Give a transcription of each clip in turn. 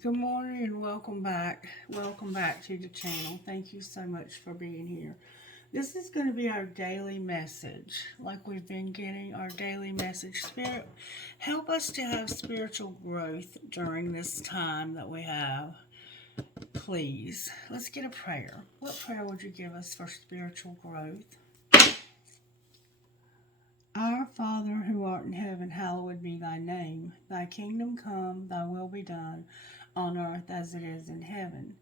Good morning and welcome back. Welcome back to the channel. Thank you so much for being here. This is going to be our daily message, like we've been getting our daily message. Spirit, help us to have spiritual growth during this time that we have. Please, let's get a prayer. What prayer would you give us for spiritual growth? Our Father who art in heaven, hallowed be thy name. Thy kingdom come, thy will be done, on earth as it is in heaven.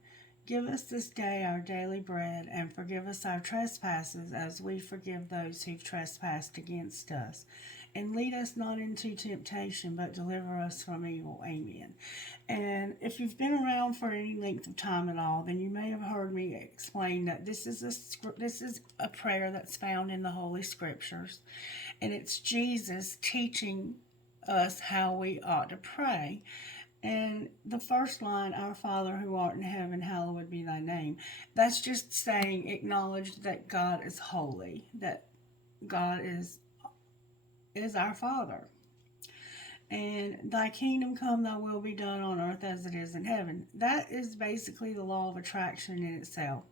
Give us this day our daily bread, and forgive us our trespasses as we forgive those who've trespassed against us. And lead us not into temptation, but deliver us from evil. Amen. And if you've been around for any length of time at all, then you may have heard me explain that this is a prayer that's found in the Holy Scriptures. And it's Jesus teaching us how we ought to pray. And the first line, Our Father who art in heaven, hallowed be thy name. That's just saying, acknowledge that God is holy, that God is our Father. And thy kingdom come, thy will be done on earth as it is in heaven. That is basically the law of attraction in itself.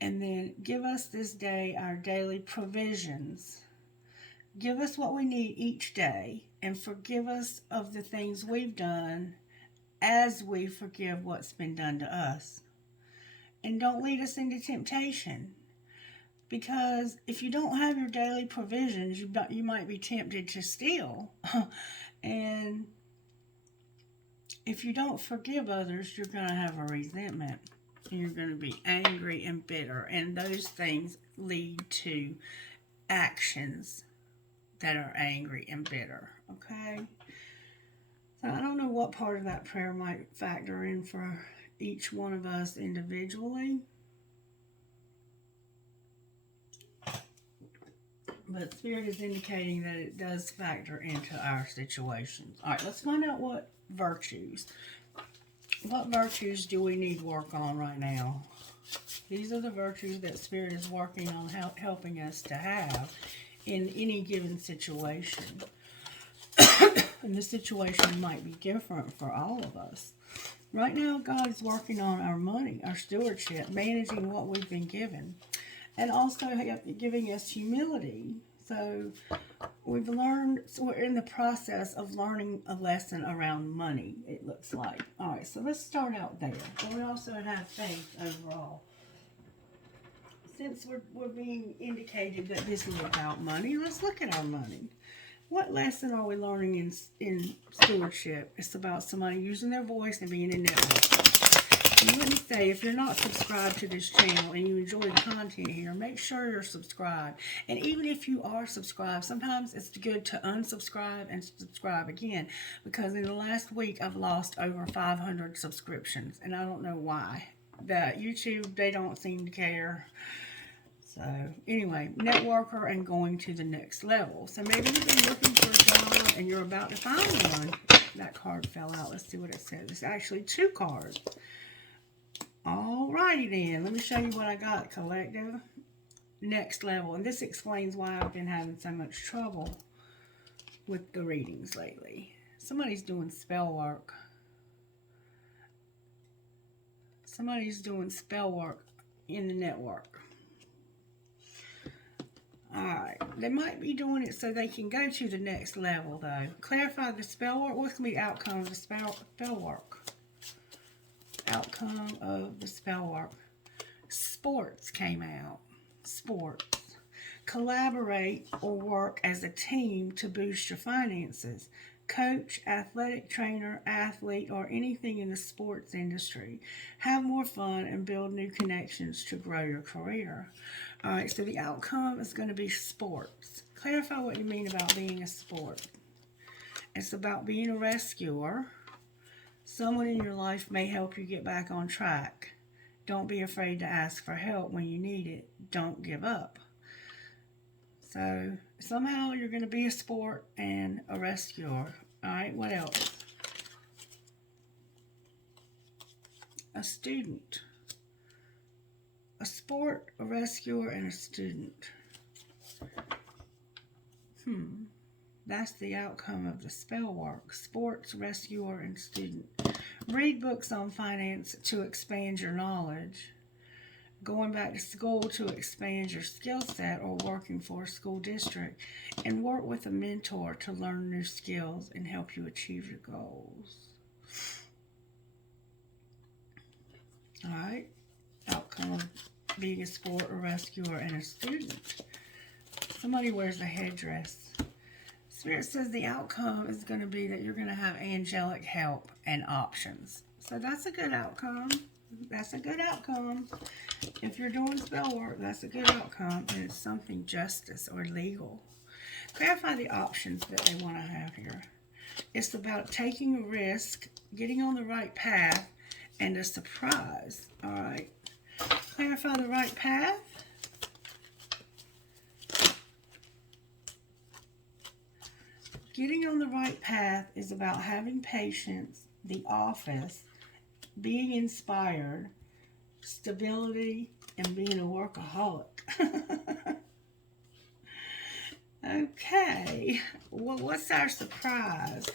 And then give us this day our daily provisions. Give us what we need each day, and forgive us of the things we've done as we forgive what's been done to us. And don't lead us into temptation, because if you don't have your daily provisions, you might be tempted to steal. And if you don't forgive others, you're going to have a resentment. You're going to be angry and bitter, and those things lead to actions that are angry and bitter. Okay? So I don't know what part of that prayer might factor in for each one of us individually. But Spirit is indicating that it does factor into our situations. All right, let's find out what virtues do we need work on right now. These are the virtues that Spirit is working on helping us to have in any given situation. And the situation might be different for all of us. Right now, God is working on our money, our stewardship, managing what we've been given, and also giving us humility. So we're in the process of learning a lesson around money, it looks like. All right, so let's start out there. But we also have faith overall. Since we're being indicated that this is about money, let's look at our money. What lesson are we learning in stewardship? It's about somebody using their voice and being in network. And let me say, if you're not subscribed to this channel and you enjoy the content here, make sure you're subscribed. And even if you are subscribed, sometimes it's good to unsubscribe and subscribe again. Because in the last week, I've lost over 500 subscriptions. And I don't know why. YouTube, they don't seem to care. So anyway, networker and going to the next level. So maybe you've been looking for a job and you're about to find one. That card fell out. Let's see what it says. It's actually 2 cards. Alrighty then. Let me show you what I got. Collective. Next level. And this explains why I've been having so much trouble with the readings lately. Somebody's doing spell work. Somebody's doing spell work in the network. Alright, they might be doing it so they can go to the next level, though. Clarify the spell work. What's going to be the outcome of the spell work? Outcome of the spell work. Sports came out. Sports. Collaborate or work as a team to boost your finances. Coach, athletic trainer, athlete, or anything in the sports industry. Have more fun and build new connections to grow your career. Alright, so the outcome is going to be sports. Clarify what you mean about being a sport. It's about being a rescuer. Someone in your life may help you get back on track. Don't be afraid to ask for help when you need it. Don't give up. So somehow you're going to be a sport and a rescuer. Alright, what else? A student. A sport, a rescuer, and a student. That's the outcome of the spell work. Sports, rescuer, and student. Read books on finance to expand your knowledge. Going back to school to expand your skill set, or working for a school district. And work with a mentor to learn new skills and help you achieve your goals. Alright. Outcome of being a sport, a rescuer, and a student. Somebody wears a headdress. Spirit says the outcome is going to be that you're going to have angelic help and options. So that's a good outcome. That's a good outcome. If you're doing spell work, that's a good outcome. And it's something justice or legal. Clarify the options that they want to have here. It's about taking a risk, getting on the right path, and a surprise. Alright. Clarify the right path. Getting on the right path is about having patience, the office, being inspired, stability, and being a workaholic. Okay. Well, what's our surprise?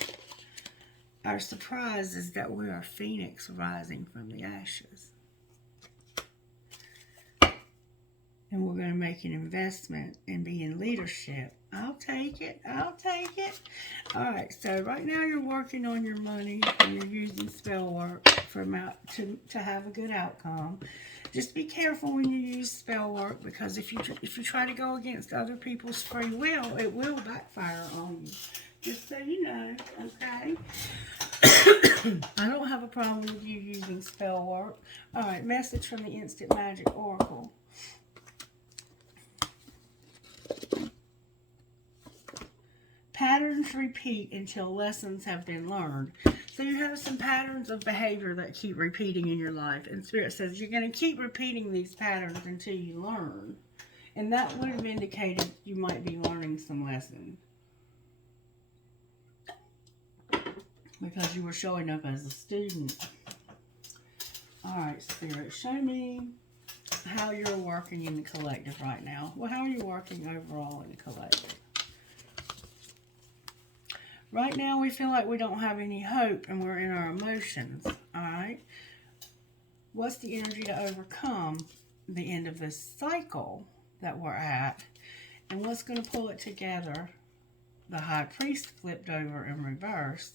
Our surprise is that we are a phoenix rising from the ashes. And we're going to make an investment and be in leadership. I'll take it. I'll take it. All right. So right now you're working on your money and you're using spell work to have a good outcome. Just be careful when you use spell work, because if you try to go against other people's free will, it will backfire on you. Just so you know, okay? I don't have a problem with you using spell work. All right. Message from the Instant Magic Oracle. Patterns repeat until lessons have been learned. So you have some patterns of behavior that keep repeating in your life. And Spirit says you're going to keep repeating these patterns until you learn. And that would have indicated you might be learning some lesson. Because you were showing up as a student. Alright, Spirit, show me how you're working in the collective right now. Well, how are you working overall in the collective? Right now, we feel like we don't have any hope and we're in our emotions, all right? What's the energy to overcome the end of this cycle that we're at? And what's going to pull it together? The High Priest flipped over in reverse.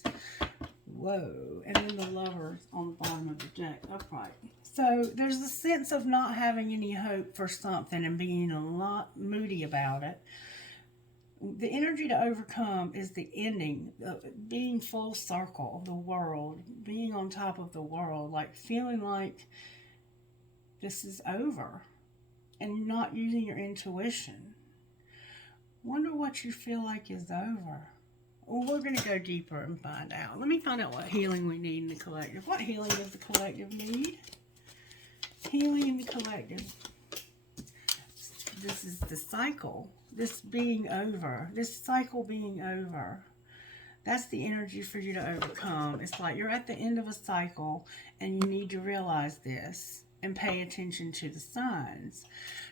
Whoa. And then the Lovers on the bottom of the deck upright. So there's a sense of not having any hope for something and being a lot moody about it. The energy to overcome is the ending, being full circle, the world, being on top of the world, like feeling like this is over and not using your intuition. Wonder what you feel like is over. Well, we're going to go deeper and find out. Let me find out what healing we need in the collective. What healing does the collective need? Healing in the collective. This is the cycle. This being over. This cycle being over. That's the energy for you to overcome. It's like you're at the end of a cycle and you need to realize this and pay attention to the signs.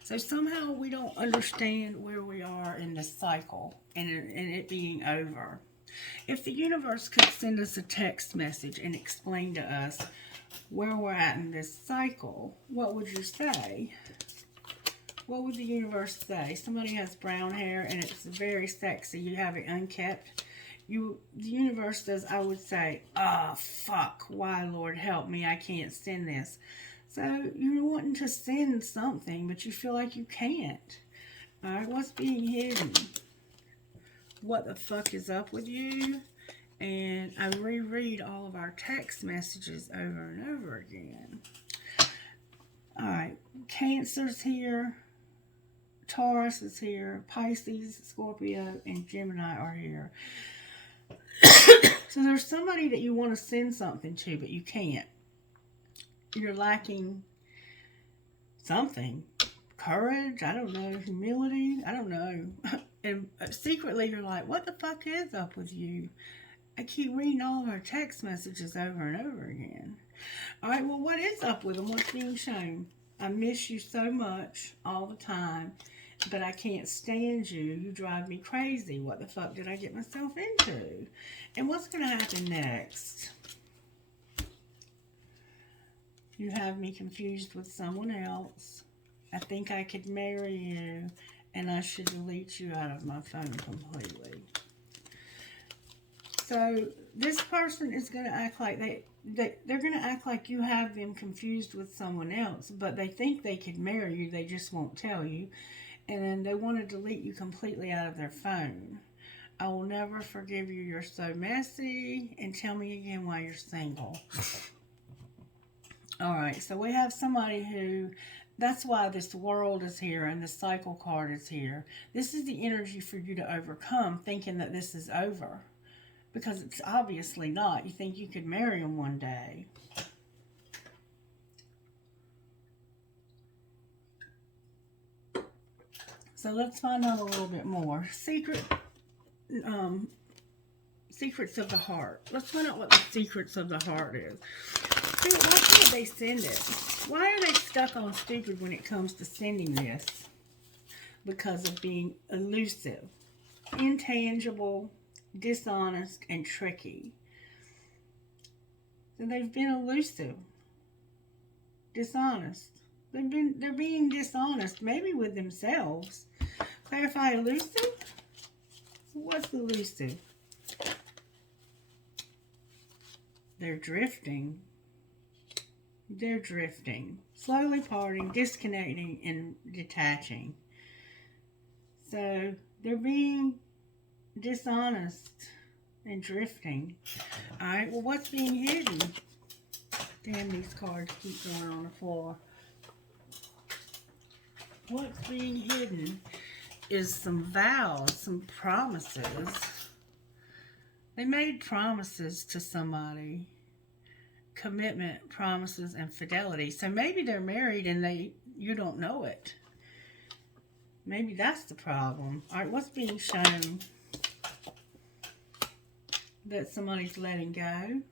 So somehow we don't understand where we are in this cycle and it being over. If the universe could send us a text message and explain to us where we're at in this cycle, what would you say? What would the universe say? Somebody has brown hair and it's very sexy. You have it unkept. The universe says, I would say, fuck. Why, Lord, help me. I can't send this. So you're wanting to send something, but you feel like you can't. All right, what's being hidden? What the fuck is up with you? And I reread all of our text messages over and over again. All right, Cancer's here. Taurus is here, Pisces, Scorpio, and Gemini are here. So there's somebody that you want to send something to, but you can't. You're lacking something. Courage, I don't know. Humility, I don't know. And secretly you're like, what the fuck is up with you? I keep reading all of our text messages over and over again. All right, well, what is up with them? What's being shown? I miss you so much all the time. but I can't stand you. You drive me crazy. What the fuck did I get myself into? And what's going to happen next? You have me confused with someone else. I think I could marry you, and I should delete you out of my phone completely. So this person is going to act like they're going to act like you have them confused with someone else, but they think they could marry you. They just won't tell you. And then they want to delete you completely out of their phone. I will never forgive you. You're so messy. And tell me again why you're single. All right, so we have somebody who, that's why this world is here and the cycle card is here. This is the energy for you to overcome, thinking that this is over. Because it's obviously not. You think you could marry him one day. So let's find out a little bit more. Secrets of the heart. Let's find out what the secrets of the heart is. See, why can't they send it? Why are they stuck on stupid when it comes to sending this? Because of being elusive, intangible, dishonest, and tricky. So they've been elusive, dishonest. They're being dishonest, maybe with themselves. Clarify elusive? What's elusive? They're drifting. They're drifting. Slowly parting, disconnecting, and detaching. So they're being dishonest and drifting. Alright, well, what's being hidden? Damn, these cards keep going on the floor. What's being hidden is some vows, some promises. They made promises to somebody. Commitment, promises, and fidelity. So maybe they're married and you don't know it. Maybe that's the problem. Alright, what's being shown? That somebody's letting go,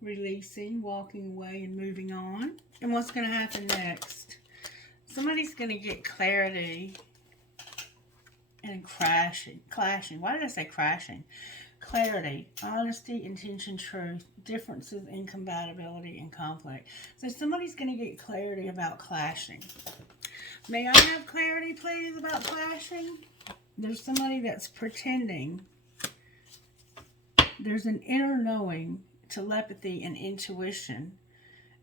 releasing, walking away, and moving on. And what's going to happen next? Somebody's going to get clarity and clashing. Why did I say crashing? Clarity, honesty, intention, truth, differences, incompatibility, and conflict. So somebody's going to get clarity about clashing. May I have clarity, please, about clashing? There's somebody that's pretending. There's an inner knowing, telepathy, and intuition,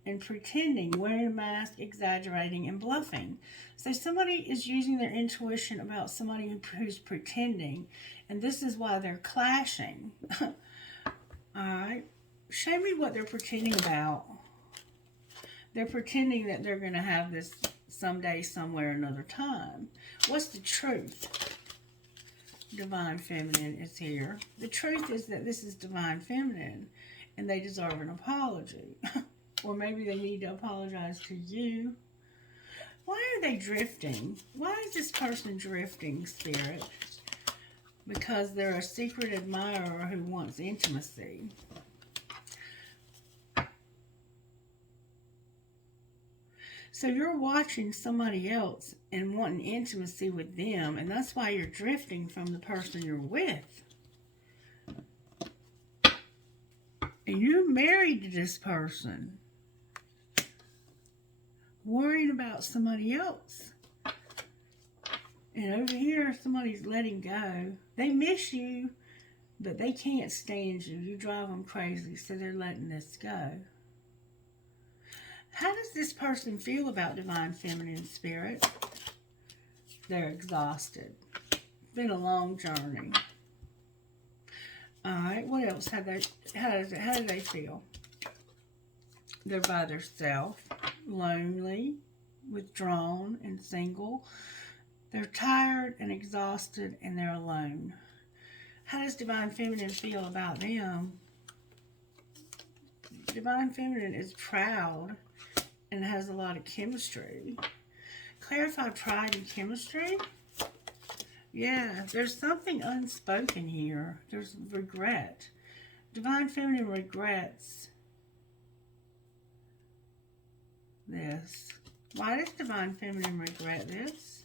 and pretending, wearing a mask, exaggerating, and bluffing. So somebody is using their intuition about somebody who's pretending, and this is why they're clashing. Alright, show me what they're pretending about. They're pretending that they're going to have this someday, somewhere, another time. What's the truth? Divine Feminine is here. The truth is that this is Divine Feminine, and they deserve an apology. Or maybe they need to apologize to you. Why are they drifting? Why is this person drifting, Spirit? Because they're a secret admirer who wants intimacy. So you're watching somebody else and wanting intimacy with them, and that's why you're drifting from the person you're with. And you're married to this person, worrying about somebody else. And over here, somebody's letting go. They miss you, but they can't stand you. You drive them crazy, so they're letting this go. How does this person feel about Divine Feminine, Spirit? They're exhausted. It's been a long journey. Alright, what else? How do they feel? They're by themselves, lonely, withdrawn, and single. They're tired and exhausted, and they're alone. How does Divine Feminine feel about them? Divine Feminine is proud and has a lot of chemistry. Clarify pride and chemistry? Yeah, there's something unspoken here. There's regret. Divine Feminine regrets this. Why does Divine Feminine regret this?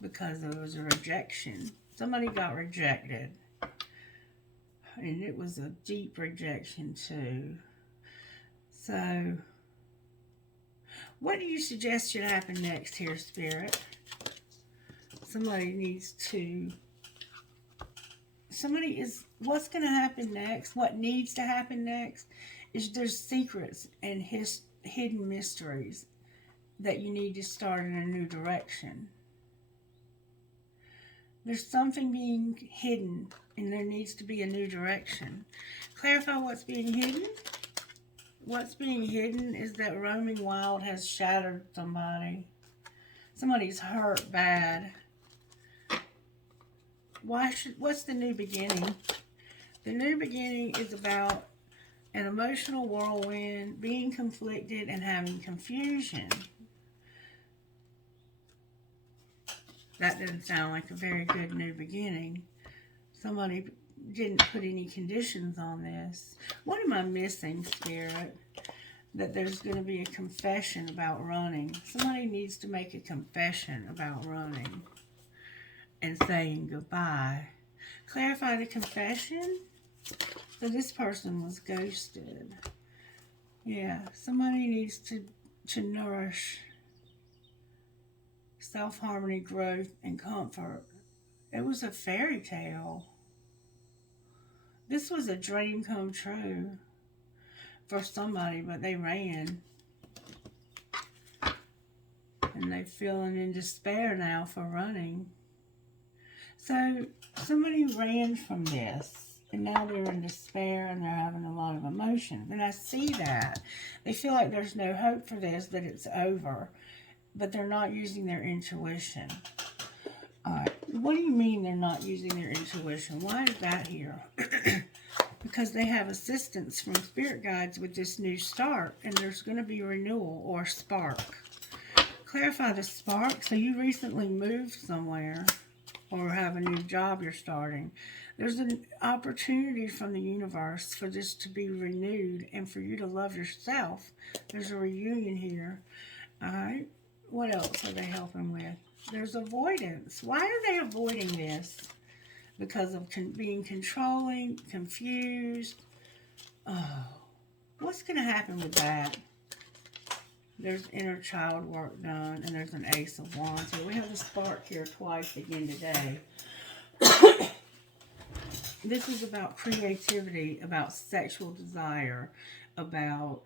because there was a rejection. Somebody got rejected. And it was a deep rejection too. So, what do you suggest should happen next here, Spirit? What's going to happen next? What needs to happen next is there's secrets and hidden mysteries that you need to start in a new direction. There's something being hidden, and there needs to be a new direction. Clarify what's being hidden. What's being hidden is that roaming wild has shattered somebody. Somebody's hurt bad. What's the new beginning? The new beginning is about an emotional whirlwind, being conflicted, and having confusion. That doesn't sound like a very good new beginning. Somebody didn't put any conditions on this. What am I missing, Spirit? That there's going to be a confession about running. Somebody needs to make a confession about running and saying goodbye. Clarify the confession. So this person was ghosted. Yeah, somebody needs to nourish self-harmony, growth, and comfort. It was a fairy tale. This was a dream come true for somebody, but they ran. And they're feeling in despair now for running. So somebody ran from this, and now they're in despair, and they're having a lot of emotion. And I see that. They feel like there's no hope for this, that it's over. But they're not using their intuition. Alright, what do you mean they're not using their intuition? Why is that here? Because they have assistance from spirit guides with this new start, and there's going to be renewal or spark. Clarify the spark. So you recently moved somewhere or have a new job you're starting. There's an opportunity from the universe for this to be renewed and for you to love yourself. There's a reunion here. Alright. What else are they helping with? There's avoidance. Why are they avoiding this? Because of being controlling, confused. Oh, what's going to happen with that? There's inner child work done, and there's an Ace of Wands here. We have the spark here twice again today. This is about creativity, about sexual desire, about...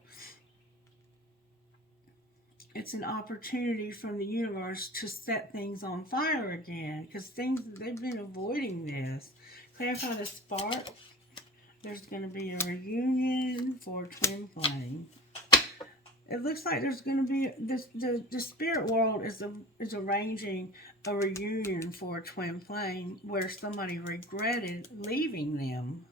It's an opportunity from the universe to set things on fire again. Because they've been avoiding this. Clarify the spark. There's going to be a reunion for twin flame. It looks like there's going to be... The spirit world is arranging a reunion for a twin flame where somebody regretted leaving them.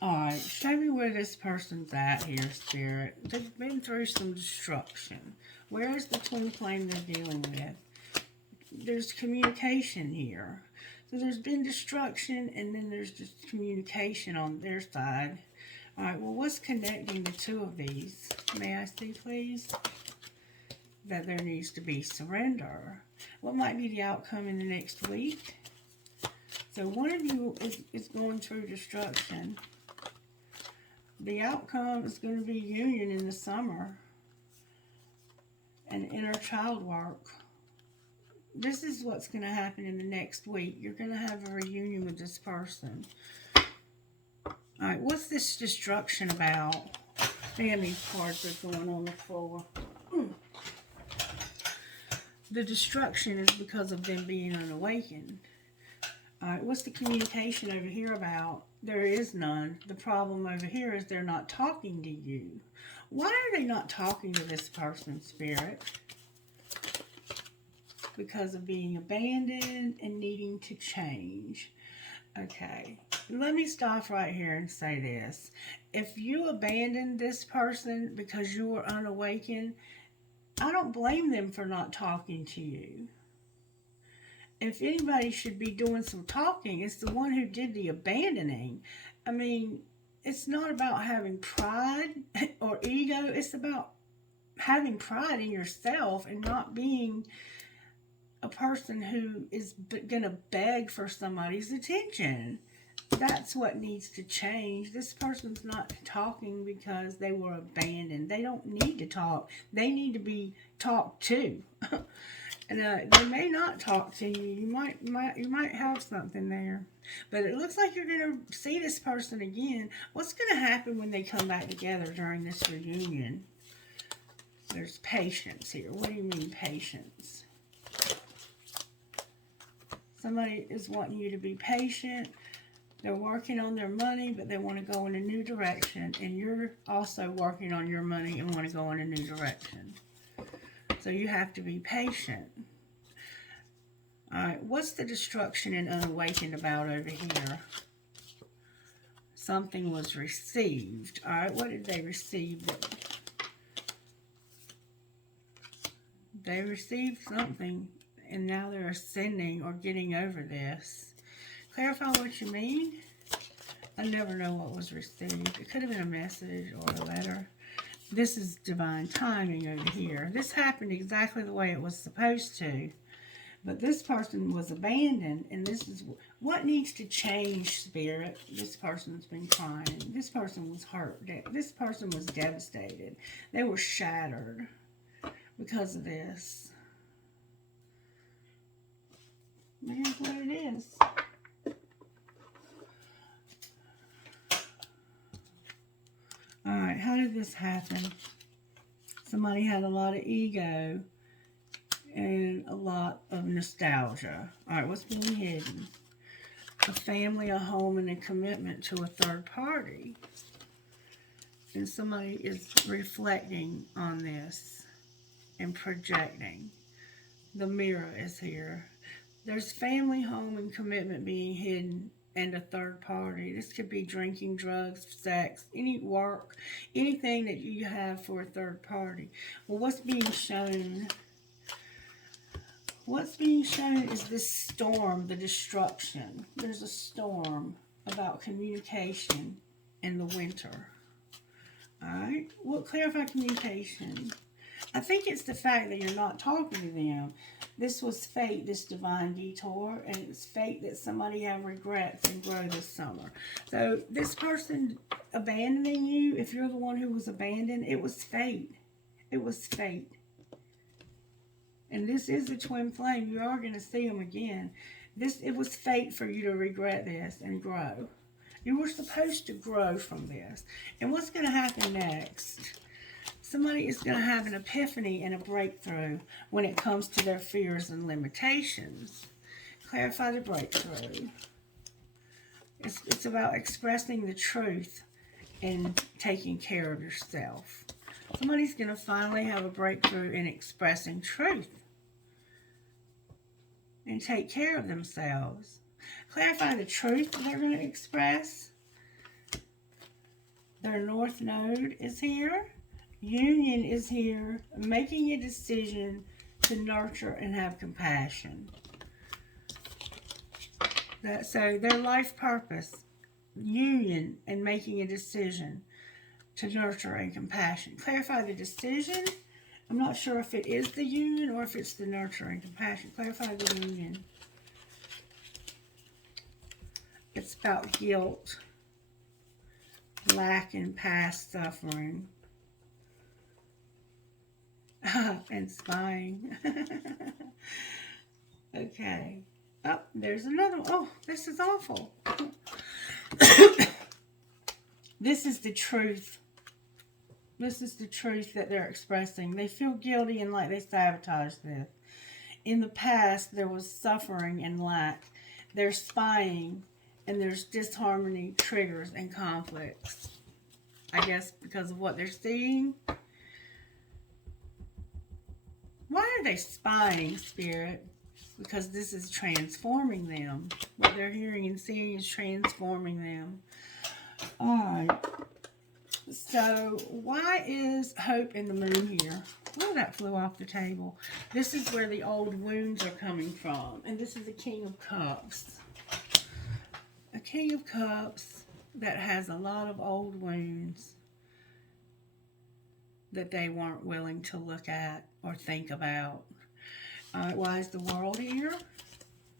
Alright, show me where this person's at here, Spirit. They've been through some destruction. Where is the twin flame they're dealing with? There's communication here. So there's been destruction, and then there's just communication on their side. Alright, well, what's connecting the two of these? May I see, please? That there needs to be surrender. What might be the outcome in the next week? So one of you is going through destruction. The outcome is going to be union in the summer and inner child work. This is what's going to happen in the next week. You're going to have a reunion with this person. Alright, what's this destruction about? Damn, these cards are going on the floor. The destruction is because of them being unawakened. Alright, what's the communication over here about? There is none. The problem over here is they're not talking to you. Why are they not talking to this person, Spirit? Because of being abandoned and needing to change. Okay, let me stop right here and say this. If you abandoned this person because you were unawakened, I don't blame them for not talking to you. If anybody should be doing some talking, it's the one who did the abandoning. I mean, it's not about having pride or ego. It's about having pride in yourself and not being a person who is going to beg for somebody's attention. That's what needs to change. This person's not talking because they were abandoned. They don't need to talk. They need to be talked to. And they may not talk to you. You might have something there. But it looks like you're going to see this person again. What's going to happen when they come back together during this reunion? There's patience here. What do you mean patience? Somebody is wanting you to be patient. They're working on their money, but they want to go in a new direction. And you're also working on your money and want to go in a new direction. So you have to be patient. Alright, what's the destruction and unawakened about over here? Something was received. Alright, what did they receive? They received something, and now they're ascending or getting over this. Clarify what you mean. I never know what was received. It could have been a message or a letter. This is divine timing over here. This happened exactly the way it was supposed to. But this person was abandoned, and this is what needs to change, Spirit. This person's been crying. This person was hurt. This person was devastated. They were shattered because of this. Here's what it is. Alright, how did this happen? Somebody had a lot of ego and a lot of nostalgia. Alright, what's being hidden? A family, a home, and a commitment to a third party. And somebody is reflecting on this and projecting. The mirror is here. There's family, home, and commitment being hidden, and a third party. This could be drinking, drugs, sex, any work, anything that you have for a third party. Well, what's being shown? What's being shown is this storm, the destruction. There's a storm about communication in the winter. Alright, well, clarify communication. I think it's the fact that you're not talking to them. This was fate, this divine detour, and it's fate that somebody have regrets and grow this summer. So this person abandoning you, if you're the one who was abandoned, it was fate. It was fate. And this is a twin flame. You are going to see them again. It was fate for you to regret this and grow. You were supposed to grow from this. And what's going to happen next? Somebody is going to have an epiphany and a breakthrough when it comes to their fears and limitations. Clarify the breakthrough. It's about expressing the truth and taking care of yourself. Somebody's going to finally have a breakthrough in expressing truth and take care of themselves. Clarify the truth they're going to express. Their North Node is here. Union is here, making a decision to nurture and have compassion. So their life purpose, union and making a decision to nurture and compassion. Clarify the decision. I'm not sure if it is the union or if it's the nurture and compassion. Clarify the union. It's about guilt, lack, and past suffering. And spying. Okay. Oh, there's another one. Oh, this is awful. This is the truth. This is the truth that they're expressing. They feel guilty and like they sabotaged this. In the past, there was suffering and lack. There's spying and there's disharmony, triggers, and conflicts. I guess because of what they're seeing. Why are they spying, Spirit? Because this is transforming them. What they're hearing and seeing is transforming them. Alright. So, why is hope in the moon here? Oh, that flew off the table. This is where the old wounds are coming from. And this is the King of Cups. A King of Cups that has a lot of old wounds. that they weren't willing to look at or think about. Why is the world here?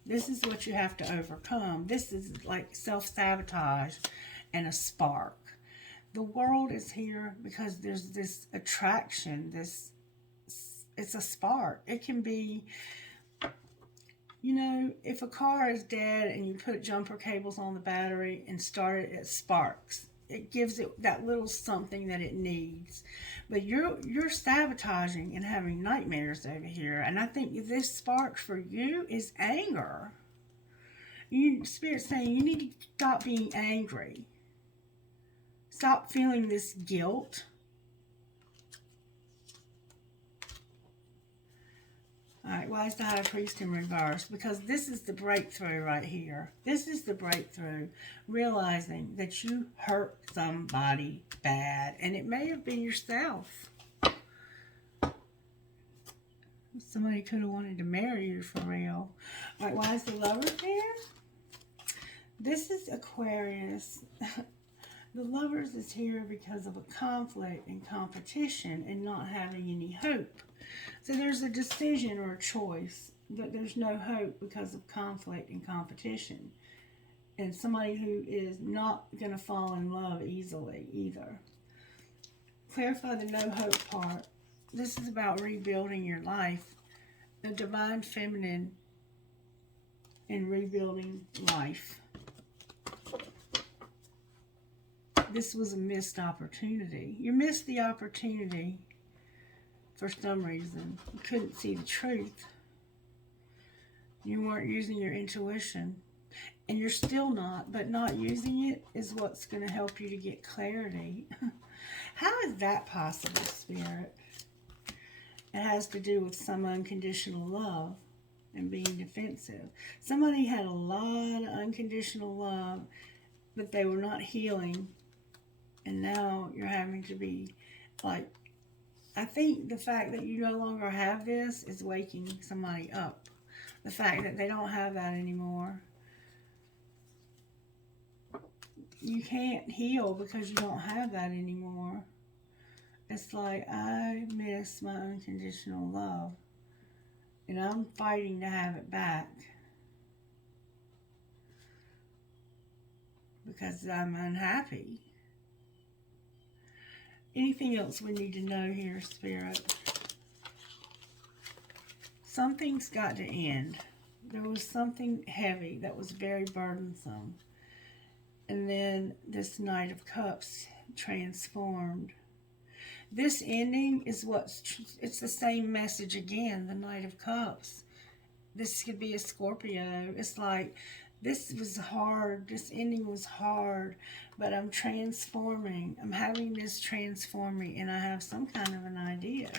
This is what you have to overcome. This is like self-sabotage and a spark. The world is here because there's this attraction, it's a spark. It can be, you know, if a car is dead and you put jumper cables on the battery and start it, it sparks. It gives it that little something that it needs. But you're sabotaging and having nightmares over here. And I think this spark for you is anger. Spirit's saying you need to stop being angry. Stop feeling this guilt. Alright, why is the High Priest in reverse? Because this is the breakthrough right here. This is the breakthrough. Realizing that you hurt somebody bad. And it may have been yourself. Somebody could have wanted to marry you for real. Alright, why is the Lovers here? This is Aquarius. The Lovers is here because of a conflict and competition and not having any hope. So there's a decision or a choice, but there's no hope because of conflict and competition. And somebody who is not going to fall in love easily either. Clarify the no hope part. This is about rebuilding your life. The divine feminine and rebuilding life. This was a missed opportunity. You missed the opportunity for some reason. You couldn't see the truth. You weren't using your intuition. And you're still not, but not using it is what's going to help you to get clarity. How is that possible, Spirit? It has to do with some unconditional love and being defensive. Somebody had a lot of unconditional love, but they were not healing. And now you're having to be like, I think the fact that you no longer have this is waking somebody up. The fact that they don't have that anymore. You can't heal because you don't have that anymore. It's like, I miss my unconditional love. And I'm fighting to have it back. Because I'm unhappy. Anything else we need to know here, Spirit? Something's got to end. There was something heavy that was very burdensome. And then this Knight of Cups transformed. This ending is it's the same message again, the Knight of Cups. This could be a Scorpio. It's like, this was hard. This ending was hard. But I'm transforming. I'm having this transform me. And I have some kind of an idea.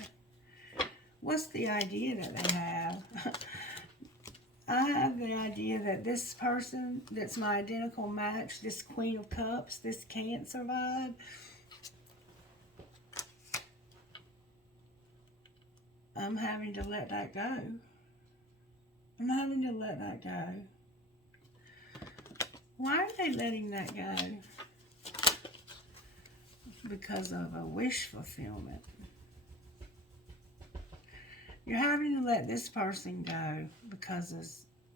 What's the idea that they have? I have the idea that this person that's my identical match, this Queen of Cups, this can't survive. I'm having to let that go. I'm having to let that go. Why are they letting that go? Because of a wish fulfillment. You're having to let this person go because of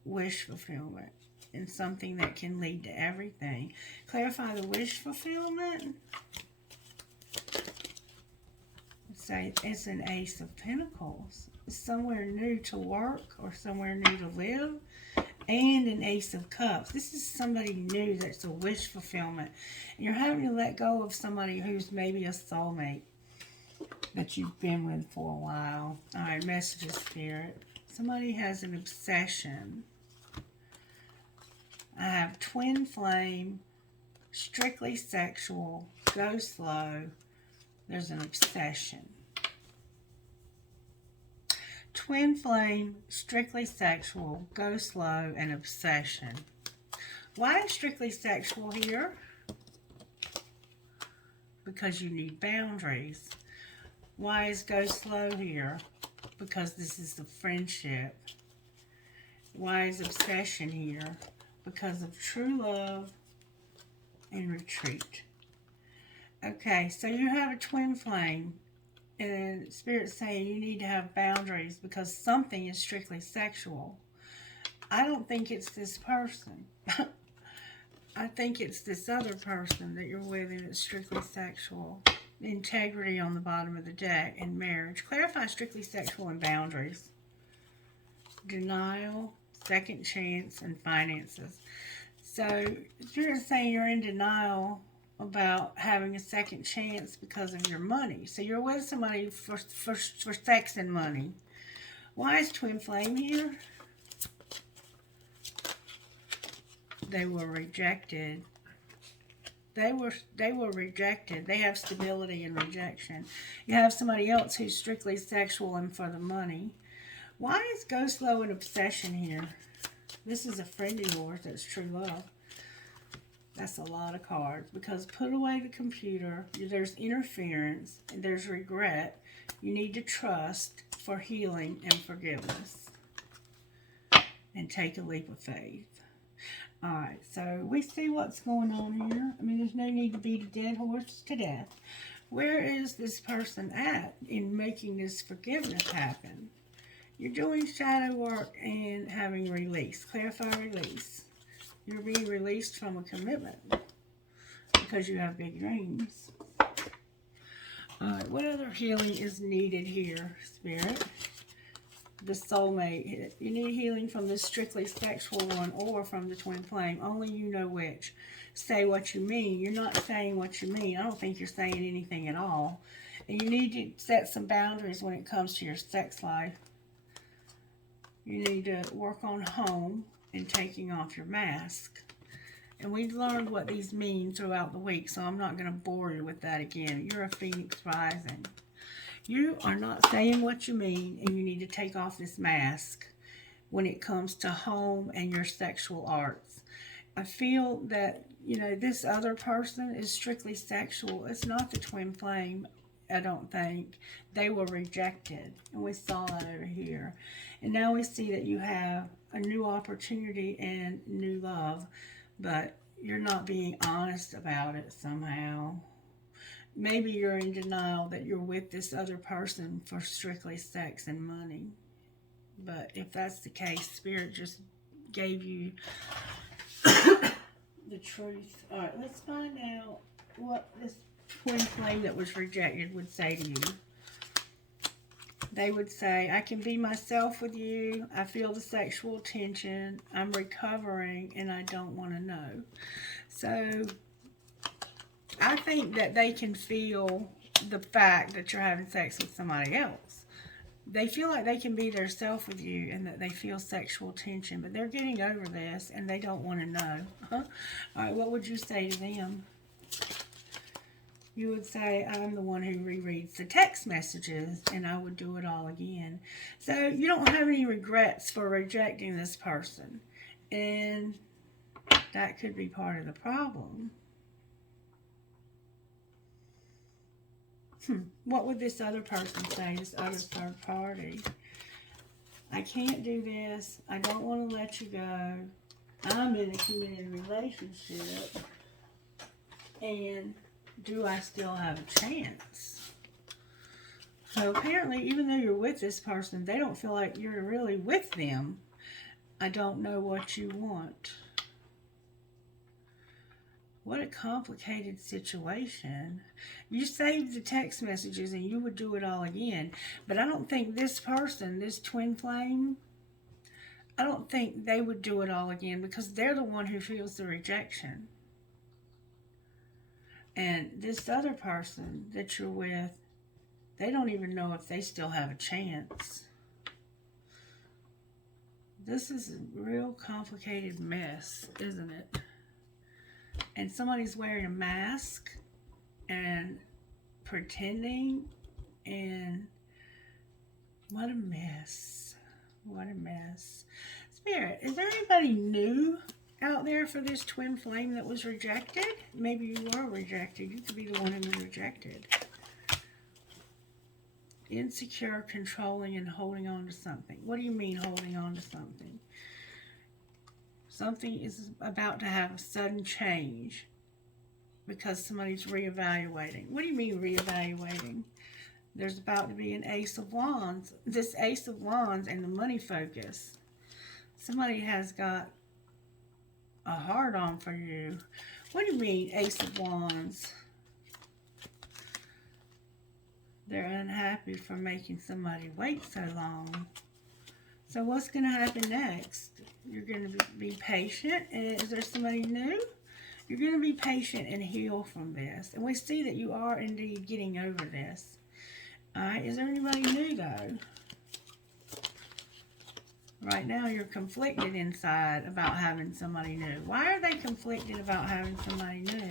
wish fulfillment and something that can lead to everything. Clarify the wish fulfillment. Say it's an Ace of Pentacles. It's somewhere new to work or somewhere new to live. And an Ace of Cups. This is somebody new that's a wish fulfillment. And you're having to let go of somebody who's maybe a soulmate that you've been with for a while. Alright, messages, Spirit. Somebody has an obsession. I have twin flame, strictly sexual, go slow. There's an obsession. Twin flame, strictly sexual, go slow, and obsession. Why is strictly sexual here? Because you need boundaries. Why is go slow here? Because this is the friendship. Why is obsession here? Because of true love and retreat. Okay, so you have a twin flame. And Spirit's saying you need to have boundaries because something is strictly sexual. I don't think it's this person. I think it's this other person that you're with and it's strictly sexual. Integrity on the bottom of the deck and marriage. Clarify strictly sexual and boundaries. Denial, second chance, and finances. So you're saying you're in denial about having a second chance because of your money. So you're with somebody for sex and money. Why is twin flame here? They were rejected. They were rejected. They have stability and rejection. You have somebody else who's strictly sexual and for the money. Why is ghost low an obsession here? This is a friend of yours that's true love. That's a lot of cards. Because put away the computer. There's interference. And there's regret. You need to trust for healing and forgiveness. And take a leap of faith. Alright, so we see what's going on here. I mean, there's no need to beat a dead horse to death. Where is this person at in making this forgiveness happen? You're doing shadow work and having release. Clarify release. You're being released from a commitment because you have big dreams. Alright, what other healing is needed here, Spirit? The soulmate. You need healing from the strictly sexual one or from the twin flame. Only you know which. Say what you mean. You're not saying what you mean. I don't think you're saying anything at all. And you need to set some boundaries when it comes to your sex life. You need to work on home and taking off your mask. And we've learned what these mean throughout the week, so I'm not going to bore you with that again. You're a phoenix rising. You are not saying what you mean, and you need to take off this mask when it comes to home and your sexual arts. I feel that, this other person is strictly sexual. It's not the twin flame, I don't think. They were rejected, and we saw that over here. And now we see that you have a new opportunity and new love, but you're not being honest about it somehow. Maybe you're in denial that you're with this other person for strictly sex and money. But if that's the case, Spirit just gave you the truth. Alright, let's find out what this twin flame that was rejected would say to you. They would say, I can be myself with you. I feel the sexual tension. I'm recovering and I don't want to know. So I think that they can feel the fact that you're having sex with somebody else. They feel like they can be their self with you and that they feel sexual tension, but they're getting over this and they don't want to know. All right, what would you say to them? You would say, I'm the one who rereads the text messages and I would do it all again. So you don't have any regrets for rejecting this person. And that could be part of the problem. What would this other person say, this other third party? I can't do this. I don't want to let you go. I'm in a committed relationship. And do I still have a chance? So apparently, even though you're with this person, they don't feel like you're really with them. I don't know what you want. What a complicated situation. You saved the text messages and you would do it all again. But I don't think this person, this twin flame, I don't think they would do it all again because they're the one who feels the rejection. And this other person that you're with, they don't even know if they still have a chance. This is a real complicated mess, isn't it? And somebody's wearing a mask and pretending, and what a mess. What a mess. Spirit, is there anybody new out there for this twin flame that was rejected? Maybe you were rejected. You could be the one who was rejected. Insecure, controlling, and holding on to something. What do you mean holding on to something? Something is about to have a sudden change because somebody's reevaluating. What do you mean reevaluating? There's about to be an Ace of Wands. This Ace of Wands and the money focus. Somebody has got a heart on for you. What do you mean, Ace of Wands? They're unhappy for making somebody wait so long. So what's going to happen next? You're going to be patient. And is there somebody new? You're going to be patient and heal from this. And we see that you are indeed getting over this. Alright, is there anybody new though? Right now you're conflicted inside about having somebody new. Why are they conflicted about having somebody new?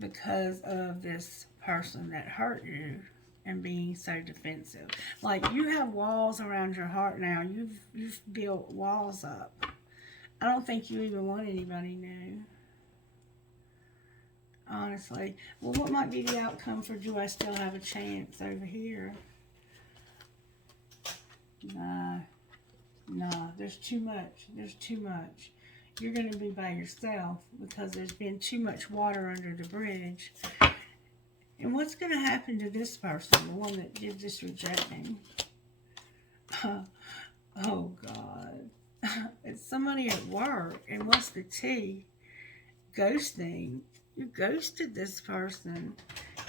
Because of this person that hurt you and being so defensive. Like, you have walls around your heart now. You've built walls up. I don't think you even want anybody new. Honestly. Well, what might be the outcome for do I still have a chance over here? Nah, there's too much. There's too much. You're going to be by yourself because there's been too much water under the bridge. And what's going to happen to this person, the one that did this rejecting? Oh, God. It's somebody at work. And what's the T? Ghosting. You ghosted this person.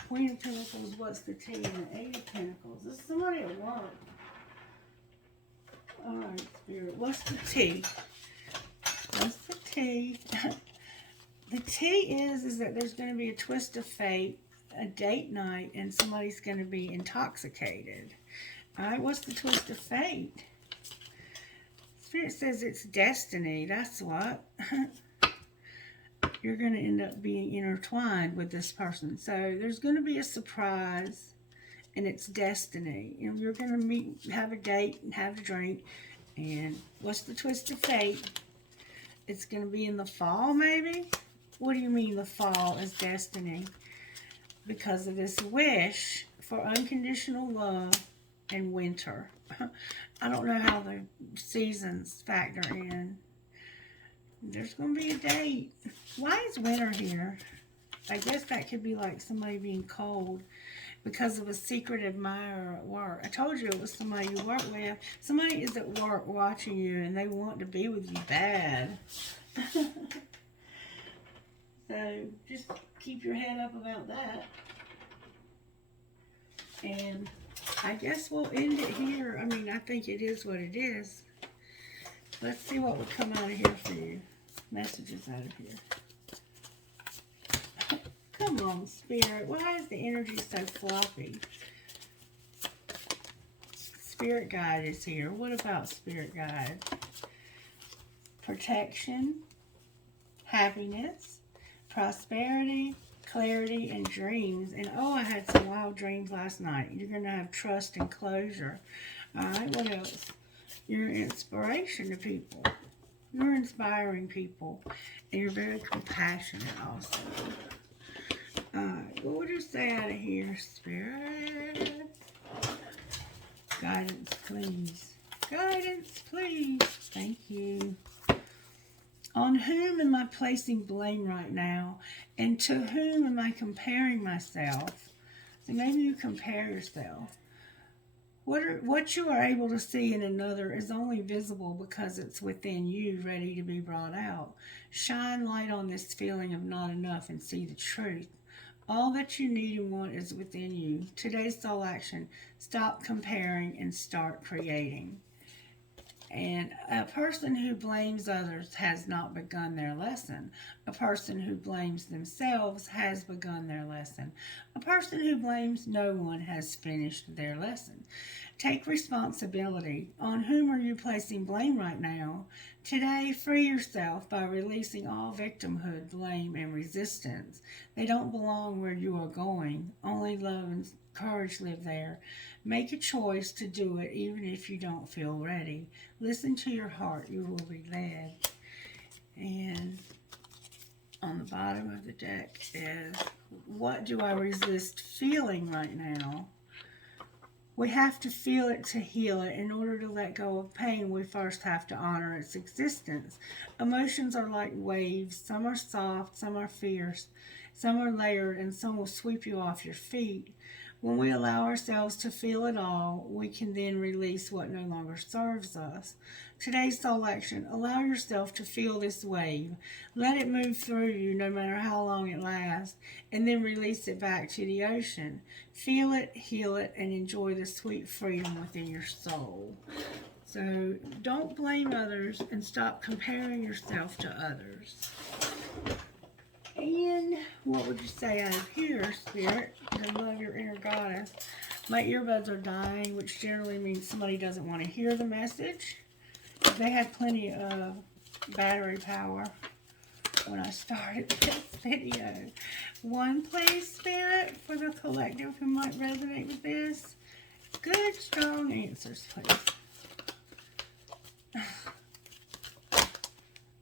Queen of Pentacles, what's the T? And the Eight of Pentacles. This is somebody at work. Alright, Spirit. What's the T? What's the T? The T is that there's going to be a twist of fate, a date night, and somebody's going to be intoxicated. Alright, what's the twist of fate? Spirit says it's destiny. That's what. You're going to end up being intertwined with this person. So there's going to be a surprise, and it's destiny. And you're going to meet, have a date, and have a drink. And what's the twist of fate? It's going to be in the fall, maybe? What do you mean the fall is destiny? Because of this wish for unconditional love and winter. I don't know how the seasons factor in. There's going to be a date. Why is winter here? I guess that could be like somebody being cold because of a secret admirer at work. I told you it was somebody you work with. Somebody is at work watching you and they want to be with you bad. So just keep your head up about that. And I guess we'll end it here. I mean, I think it is what it is. Let's see what would come out of here for you. Messages out of here. Come on, Spirit. Why is the energy so floppy? Spirit Guide is here. What about Spirit Guide? Protection, happiness, prosperity, clarity, and dreams. And oh, I had some wild dreams last night. You're going to have trust and closure. Alright, what else? You're an inspiration to people. You're inspiring people. And you're very compassionate also. Alright, what would you say out of here, Spirit? Guidance, please. Guidance, please. Thank you. On whom am I placing blame right now? And to whom am I comparing myself? So maybe you compare yourself. What you are able to see in another is only visible because it's within you, ready to be brought out. Shine light on this feeling of not enough and see the truth. All that you need and want is within you. Today's soul action. Stop comparing and start creating. And a person who blames others has not begun their lesson. A person who blames themselves has begun their lesson. A person who blames no one has finished their lesson. Take responsibility. On whom are you placing blame right now? Today, free yourself by releasing all victimhood, blame, and resistance. They don't belong where you are going. Only love and courage live there. Make a choice to do it even if you don't feel ready. Listen to your heart. You will be led. And on the bottom of the deck is, what do I resist feeling right now? We have to feel it to heal it. In order to let go of pain, we first have to honor its existence. Emotions are like waves. Some are soft, some are fierce, some are layered, and some will sweep you off your feet. When we allow ourselves to feel it all, we can then release what no longer serves us. Today's soul action: allow yourself to feel this wave. Let it move through you no matter how long it lasts, and then release it back to the ocean. Feel it, heal it, and enjoy the sweet freedom within your soul. So don't blame others and stop comparing yourself to others. And what would you say out of here, Spirit? I love your inner goddess. My earbuds are dying, which generally means somebody doesn't want to hear the message. They had plenty of battery power when I started this video. One, please, Spirit, for the collective who might resonate with this. Good, strong answers, please.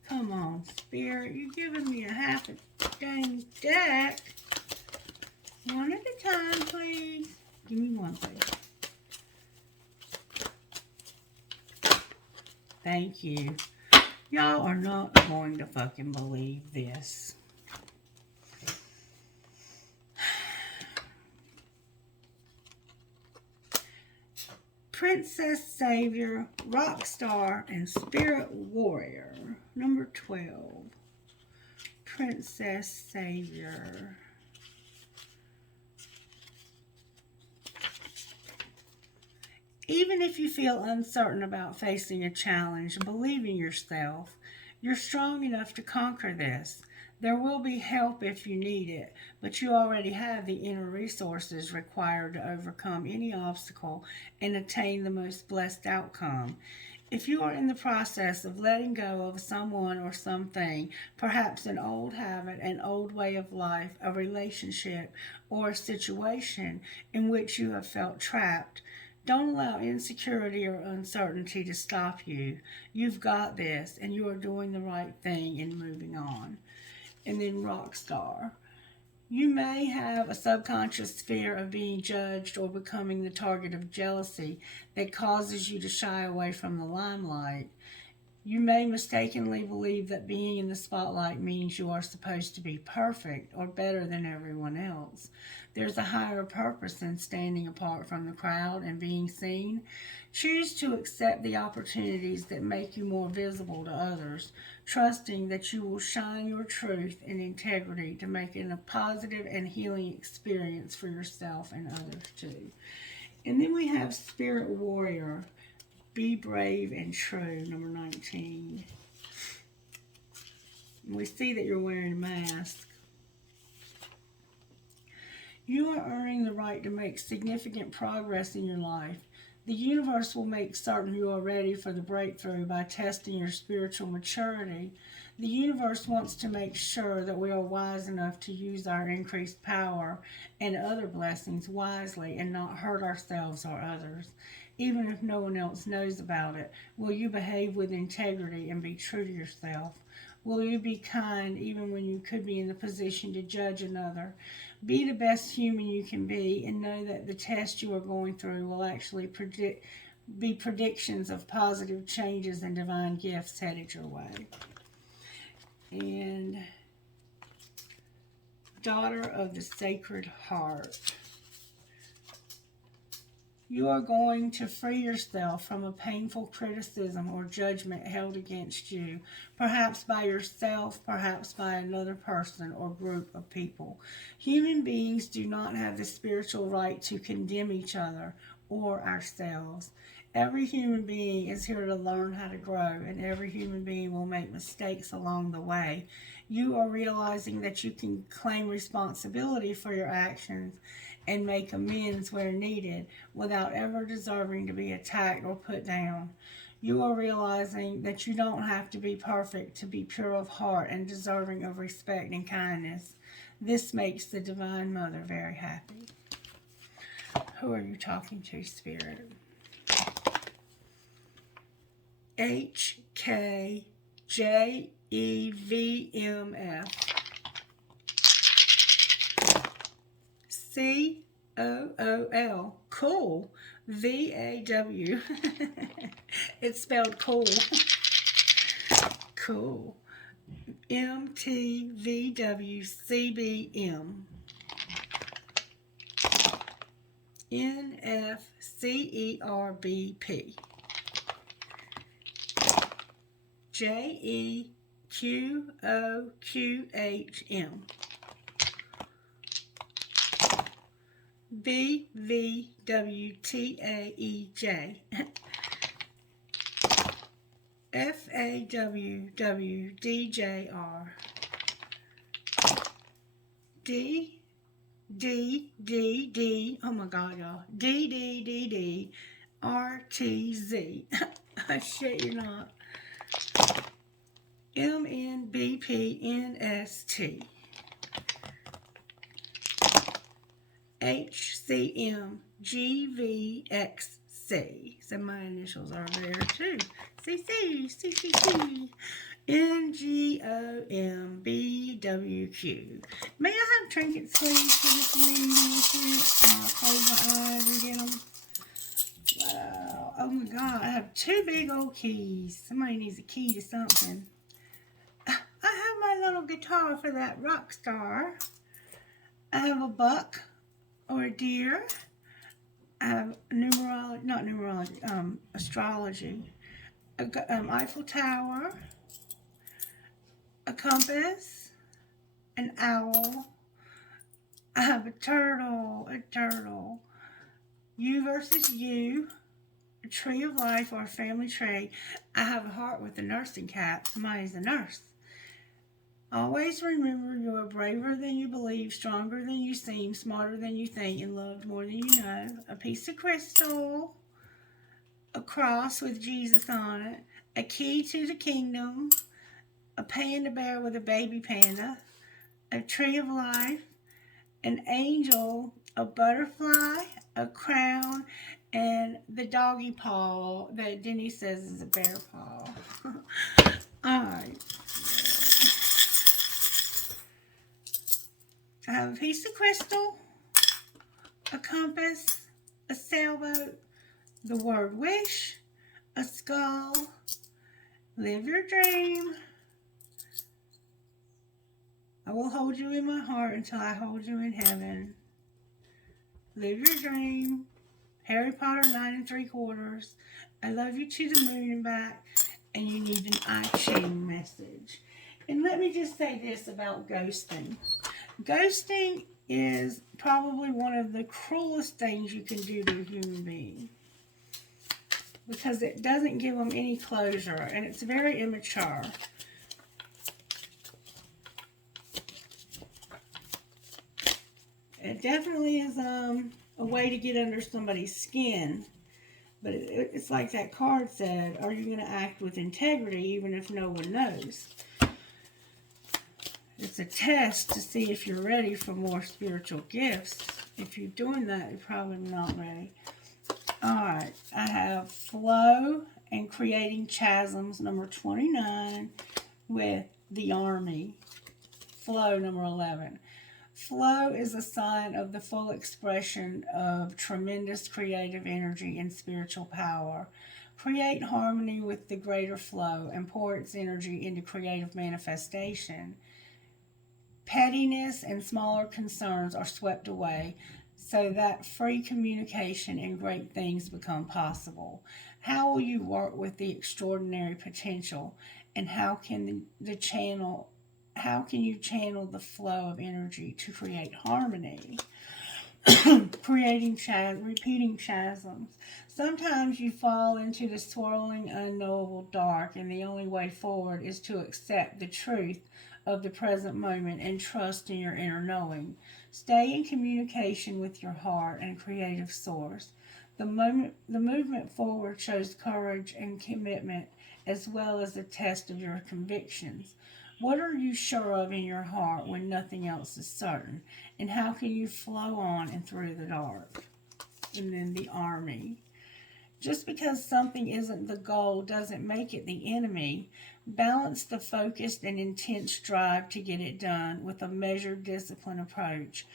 Come on, Spirit. You're giving me a half a dang deck. One at a time, please. Give me one, please. Thank you. Y'all are not going to fucking believe this. Princess Savior, Rock Star, and Spirit Warrior. Number 12. Princess Savior. Even if you feel uncertain about facing a challenge, believe in yourself. You're strong enough to conquer this. There will be help if you need it, but you already have the inner resources required to overcome any obstacle and attain the most blessed outcome. If you are in the process of letting go of someone or something, perhaps an old habit, an old way of life, a relationship, or a situation in which you have felt trapped, don't allow insecurity or uncertainty to stop you. You've got this, and you are doing the right thing in moving on. And then Rockstar. You may have a subconscious fear of being judged or becoming the target of jealousy that causes you to shy away from the limelight. You may mistakenly believe that being in the spotlight means you are supposed to be perfect or better than everyone else. There's a higher purpose in standing apart from the crowd and being seen. Choose to accept the opportunities that make you more visible to others, trusting that you will shine your truth and integrity to make it a positive and healing experience for yourself and others too. And then we have Spirit Warrior. Be brave and true, number 19. We see that you're wearing a mask. You are earning the right to make significant progress in your life. The universe will make certain you are ready for the breakthrough by testing your spiritual maturity. The universe wants to make sure that we are wise enough to use our increased power and other blessings wisely and not hurt ourselves or others. Even if no one else knows about it, will you behave with integrity and be true to yourself? Will you be kind even when you could be in the position to judge another? Be the best human you can be and know that the test you are going through will actually be predictions of positive changes and divine gifts headed your way. And Daughter of the Sacred Heart. You are going to free yourself from a painful criticism or judgment held against you, perhaps by yourself, perhaps by another person or group of people. Human beings do not have the spiritual right to condemn each other or ourselves. Every human being is here to learn how to grow, and every human being will make mistakes along the way. You are realizing that you can claim responsibility for your actions and make amends where needed without ever deserving to be attacked or put down. You are realizing that you don't have to be perfect to be pure of heart and deserving of respect and kindness. This makes the Divine Mother very happy. Who are you talking to, Spirit? HKJEVMF. COOL. Cool. VAW. It's spelled cool. Cool. MTVWCBM. NFCERBP JEQOQHM BVWTAEJ FAWWDJR D, oh my God, y'all, DDDDRTZ. I shit you not. MNBPNST HCMGVXC. So my initials are there too. CC NGOMBWQ. May I have trinket sleeves for this reading real quick? I'll close my eyes and get them. Wow. Oh my God. I have two big old keys. Somebody needs a key to something. I have my little guitar for that rock star. I have a buck or a deer. I have astrology. Eiffel Tower. A compass, an owl, I have a turtle, you versus you, a tree of life or a family tree. I have a heart with a nursing cap. Somebody's a nurse. Always remember you are braver than you believe, stronger than you seem, smarter than you think, and loved more than you know. A piece of crystal, a cross with Jesus on it, a key to the kingdom, a panda bear with a baby panda, a tree of life, an angel, a butterfly, a crown, and the doggy paw that Denny says is a bear paw. Alright. I have a piece of crystal, a compass, a sailboat, the word wish, a skull, live your dream. I will hold you in my heart until I hold you in heaven. Live your dream. Harry Potter 9 3/4. I love you to the moon and back. And you need an I-Ching message. And let me just say this about ghosting. Ghosting is probably one of the cruelest things you can do to a human being. Because it doesn't give them any closure. And it's very immature. It definitely is a way to get under somebody's skin. But it's like that card said, are you going to act with integrity even if no one knows? It's a test to see if you're ready for more spiritual gifts. If you're doing that, you're probably not ready. Alright, I have Flow and Creating Chasms, number 29, with the Army. Flow, number 11. Flow is a sign of the full expression of tremendous creative energy and spiritual power. Create harmony with the greater flow and pour its energy into creative manifestation. Pettiness and smaller concerns are swept away so that free communication and great things become possible. How will you work with the extraordinary potential, and how can you channel the flow of energy to create harmony? Repeating chasms. Sometimes you fall into the swirling, unknowable dark, and the only way forward is to accept the truth of the present moment and trust in your inner knowing. Stay in communication with your heart and creative source. The movement forward shows courage and commitment, as well as a test of your convictions. What are you sure of in your heart when nothing else is certain? And how can you flow on and through the dark? And then the Army. Just because something isn't the goal doesn't make it the enemy. Balance the focused and intense drive to get it done with a measured, disciplined approach.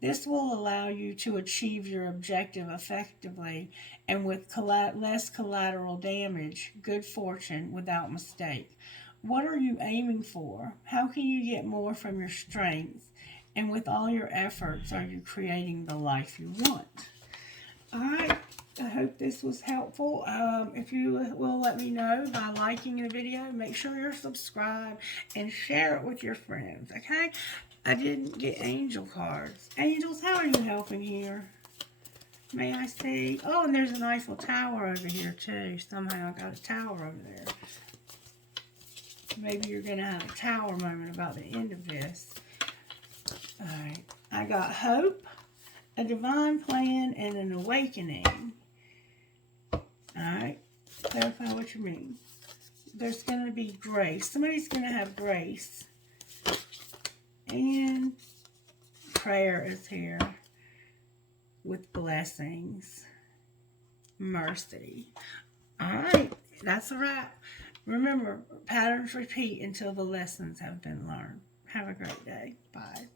This will allow you to achieve your objective effectively and with less collateral damage, good fortune without mistake. What are you aiming for? How can you get more from your strengths? And with all your efforts, are you creating the life you want? Alright, I hope this was helpful. If you will let me know by liking the video, make sure you're subscribed and share it with your friends, okay? I didn't get angel cards. Angels, how are you helping here? May I see? Oh, and there's an Eiffel Tower over here too. Somehow I got a tower over there. Maybe you're going to have a tower moment about the end of this. Alright, I got hope, a divine plan, and an awakening. Alright, clarify what you mean. There's going to be grace. Somebody's going to have grace. And prayer is here with blessings. Mercy. Alright, that's a wrap. Remember, patterns repeat until the lessons have been learned. Have a great day. Bye.